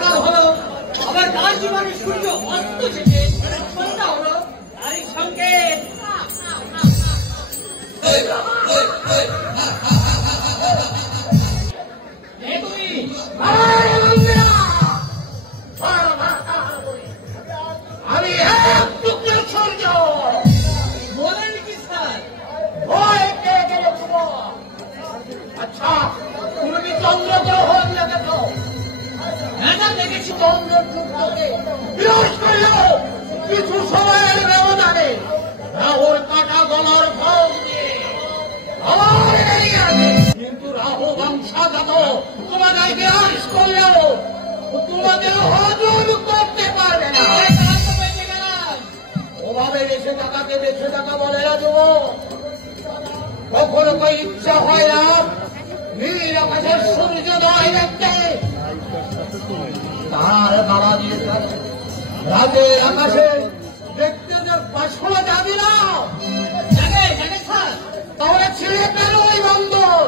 সকাল হলো, আবার তার জীবনে সূর্য অস্ত থেকে সন্ধ্যা হলো, তারই সংকেত। আমি এক টুকরো সূর্য বলেন কি স্যার? ভয় পেয়ে গেল তোমার। আচ্ছা, তুমি কি চন্দ্রগ্রহণ দেখেছো? হ্যাঁ দেখেছি। চন্দ্রযুদ্ধকে বিরোধ করলেও কিছু সময়ের ব্যবধানে রাহুর কাটা গলার ভাগ দিয়ে আমার বেরিয়ে আছে। কিন্তু রাহু বংশাগত তোমাদের বিনাশ করলেও তোমাদের হজম করতে পারবে না। ওভাবে বেঁচে থাকাকে বেঁচে থাকা বলে না যুবক। কখনো কই ইচ্ছা হয় না নীল আকাশের সূর্যোদয় দেখতে? তার বাবা দিয়েছেন রাতের আকাশে দেখতে যে বাসনা যাবি না। তাহলে ছেড়ে কেন ওই বন্দর?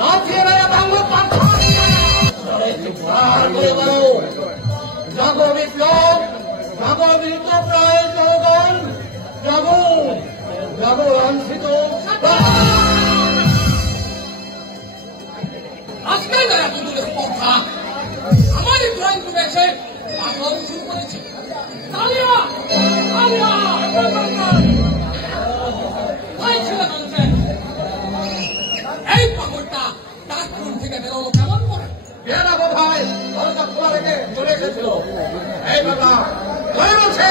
রাতের বেলা বাংলো পাখা করে বলো, জাগো বিপ্লব, জাগো মৃত প্রায় জনগণ, জাগো জাগো লাঞ্ছিত। আজকে যারা দুদুলের কথা আমাদের ড্রয়িং রুমে এসে পাগল শুরু করেছে। তালিয়া তালিয়া ভাই ছেলে বলছেন এই পাগলটা তার রুম থেকে বেরোলো কেমন করে? বেরাবো ভাই, দরজা খোলা রেখে চলে এসেছিল। এই বাবা বলছে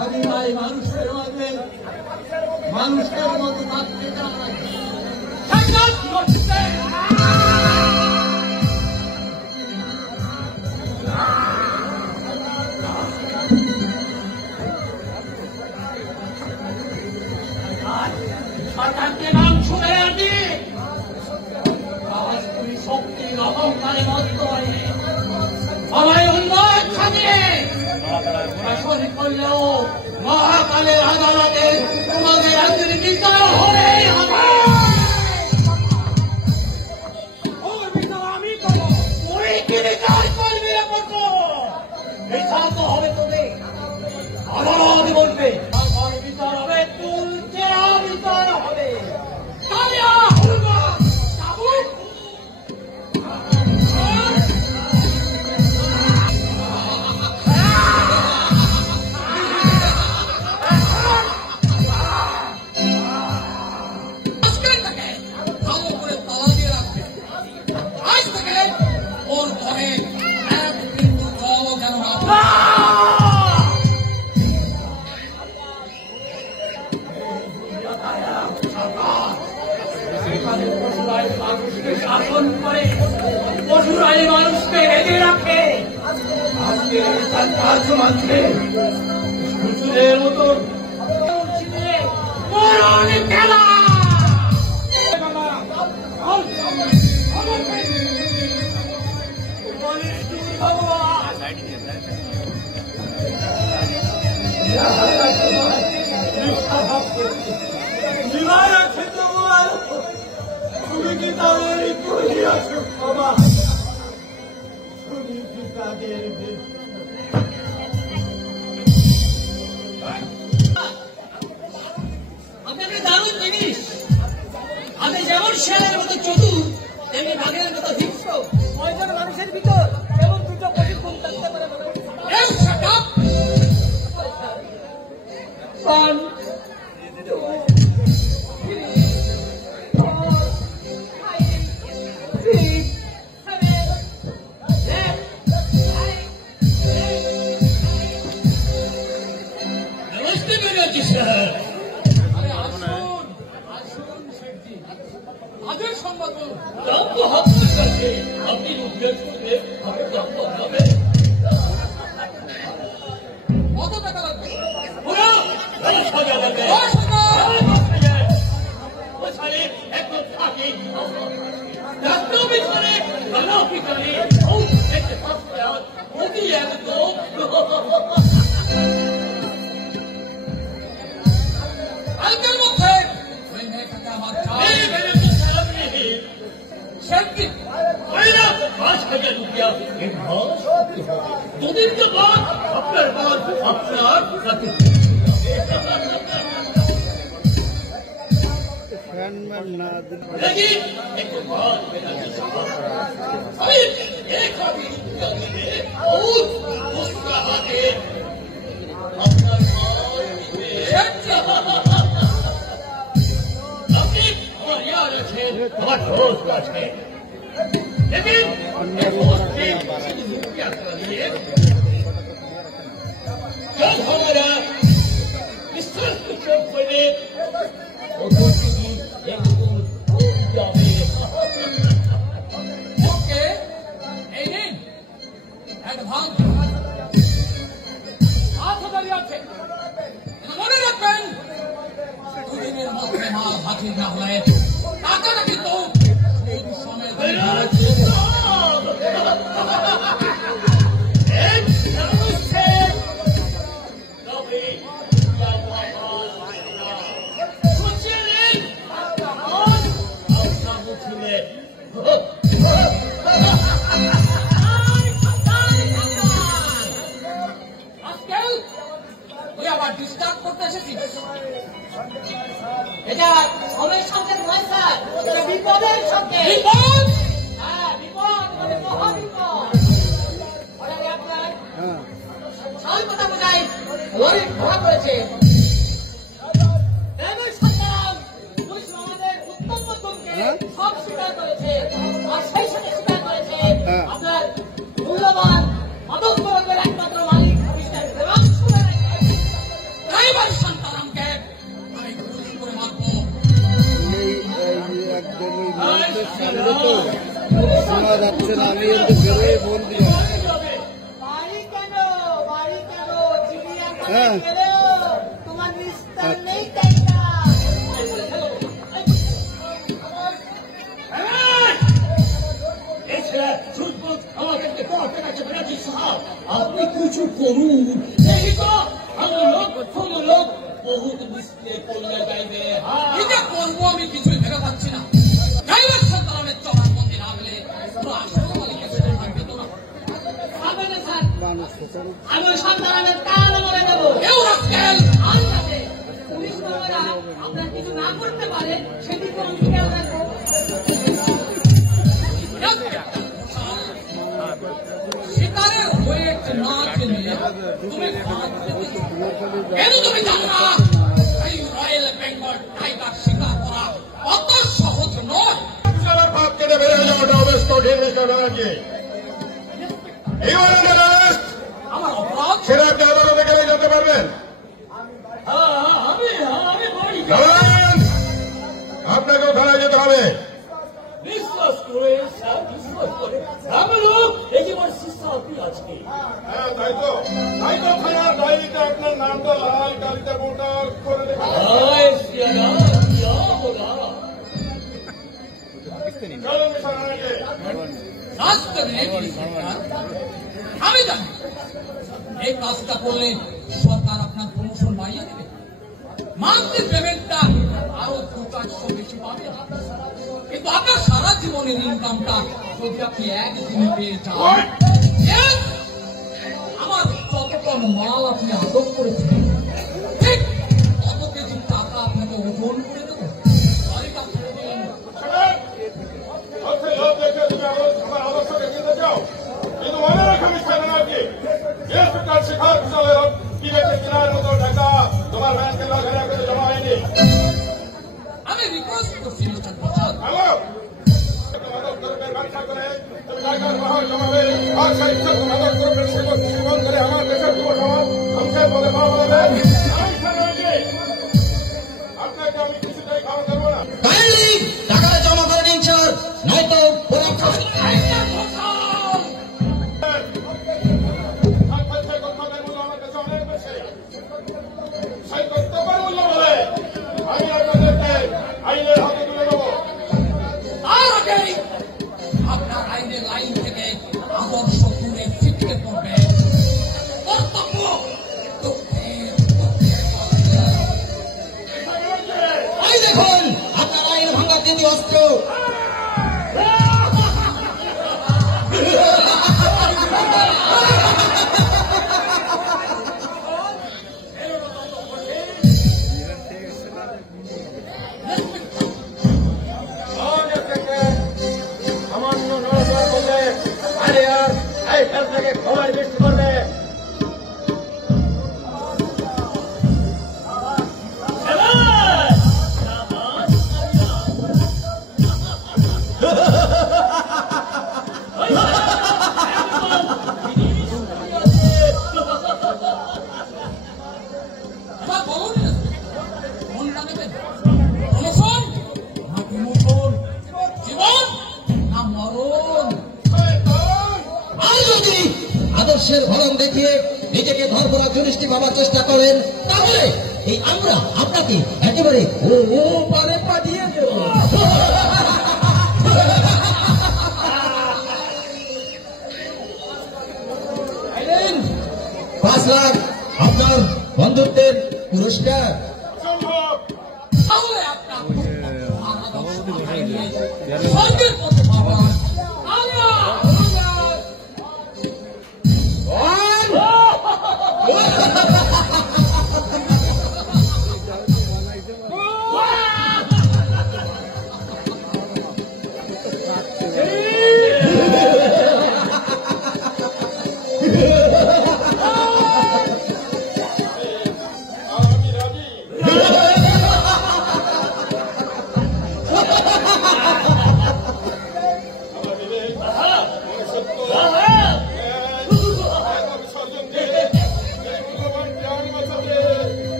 আমি ভাই মানুষের মাঝে মানুষের মতো থাকতে চাই। সরকারকে নাম শুনে আনি শক্তির অহংকারে মত্ত হয়ে সবাই উন্নয়ন খাটিয়ে শাসন করলেও মহাকালের আদালতে তোমাদের একদিন বিচার হবেই হবে। আমি করবো, তুই কি বিচার করবি? বিচার তো হবে তোদের, আদালত বলবে বিচার হবে, তুলছে বিচার হবে। শাসন করে পশুরাই মানুষকে বেঁধে রাখে। আজকে তার কাজ মানছে শিশুদের মতো খেলা। তুমি কি তাদের করিয়াছ বাবা? তুমি কি তাদের আপনাকে দারুণ জিনিস। আমি যেমন শেয়ালের মতো চতুর, তেমনি বাঘের মতো হিংস্র। কয়জন মানুষের ভিতর এমন দুটো পশু গুণ থাকতে পারে? আগের সংবাদ আপনি উদ্বেগ করলে হবে কত টাকা লাগবে? একদম থাকি ₹5,000 দুদিন के बाद আপনার বাদ আপনার সাথে लेकिन एक बात मेरा अभी एक अभी बहुत गुस्सा आते अपना अपनी मर्यादा है बहुत दोस्त है लेकिन क्या करिए जब हमारा इस तरह के पहले ওকে এই নিন অ্যাডভান্স 8,000 আছে মনে রাখবেন দুদিনের মধ্যে মাল হাজির না হলে টাকাটা কিন্তু সময় ডিস্টার্ব করতে এসেছিস এটা সময়ের সংকেত নয় স্যার, এটা বিপদের সংকেত। বিপদ? হ্যাঁ, বিপদ মানে মহাবিপদ। অর্ডারে আপনার সবাই কথা বোঝাই লরি ধরা পড়েছে। প্রেমের সন্তান পুলিশ আমাদের উত্তম মধ্যমকে সব স্বীকার করেছে, আর সেই সাথে স্বীকার করেছে আপনার মূল্যবান মাদক দ্রব্যের একমাত্র মালিক মিস্টার দেবাংশু ড্রাইভার সন্তানকে আমি পুলিশ করে মারবো। শোনা যাচ্ছে না, আমি কিন্তু বেরোয় বলবি বাড়ি কেন চিড়িয়াখানায় গেলেও তোমার নিস্তার নেই, তাই না? আপনি কিছু করুন, এই তো हम लोग बहुत मिस्टेक করলে যাইবে। এটা করবো আমি কিছুই ভেবে পাচ্ছি না। ড্রাইভার সন্তানের জবানবন্দি না হলে আমি সন্তানের কান মরে দেবো। পুলিশ বাবারা আপনার কিছু না করতে পারে সেদিকে আমি খেয়াল রাখবো। শিকারের ওয়েট না চিনলে তুমি জানো না এই রয়্যাল বেঙ্গল টাইগার শিকার করা অত সহজ নয়। ভাব কেটে বেরিয়ে যাওয়াটা অবেস্ত আমার অপরাধ সেটা আপনি আদালতে গেলে যেতে পারবেন। আপনাকেও থানায় যেতে হবে। বিশ্বাস করে স্যার, বিশ্বাস করে हम लोग एक बार शिक्षा आती आज की। হ্যাঁ তাই তো থানার ডায়েরিতে আপনার নামটা লাল কালিতে মোটা করে দেখুন। চলুন থানায়। আমি জানি এই কাজটা করলে সরকার আপনার প্রমোশন বাড়িয়ে দেবে, মান্থলি পেমেন্টটা আরো 2-400 বেশি পাবে, কিন্তু আপনার সারা জীবনের ইনকামটা যদি আপনি একদিনে পেয়ে যান, আমার যতটা মাল আপনি আদর করেছেন ঠিক তত কেজি টাকা আপনাকে ওজন করে দেবো। গাড়িটা ছেড়ে দিন। লোক দেখে তুমি আমার আদর্শ দেখতে চাও, কিন্তু মনে রাখো মিস্টার ব্যানার্জি, সরকার শিক্ষার বিশালের বিবেকের কিনার মতো টাকা তোমার ব্যাংকের ঘরে করে জমা হয়নি। আমি রিকোয়েস্ট করছি মিস্টার প্রসাদ, হ্যালো, মাদক দ্রব্যের ব্যবসা করে তুমি টাকার বাহার জমাবে, আর সেই সব মাদক দ্রব্যের সেবন করে আমার দেশের যুব সমাজ ধ্বংসের পথে পা বাড়াবে। আপনাকে আমি কিছুটাই খাওয়া দেবো না। টাকাটা জমা করে দিন স্যার, নয়তো আপনার আইনের লাইন থেকে আদর্শ দূরে ছিটকে পড়বে। কর্তব্য দেখুন আপনার আইন ভাঙার দ্বিতীয় অস্ত্র। হাস্যের ধরন দেখিয়ে নিজেকে ধর্মরা জুনিষ্টি পাওয়ার চেষ্টা করেন, তাহলে এই আমরা আপনাকে একেবারে ও পারে পাঠিয়ে দেব। 5 লাখ আপনার বন্ধুত্বের পুরস্কার। তাহলে আপনার স্বর্গের পথে পাওয়ার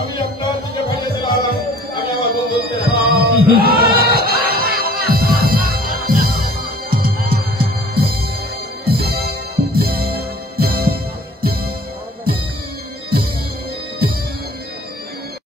আমি আপনার দিকে ভাইয়ে দিলাম, আমি আমার বন্ধুত্বের হাত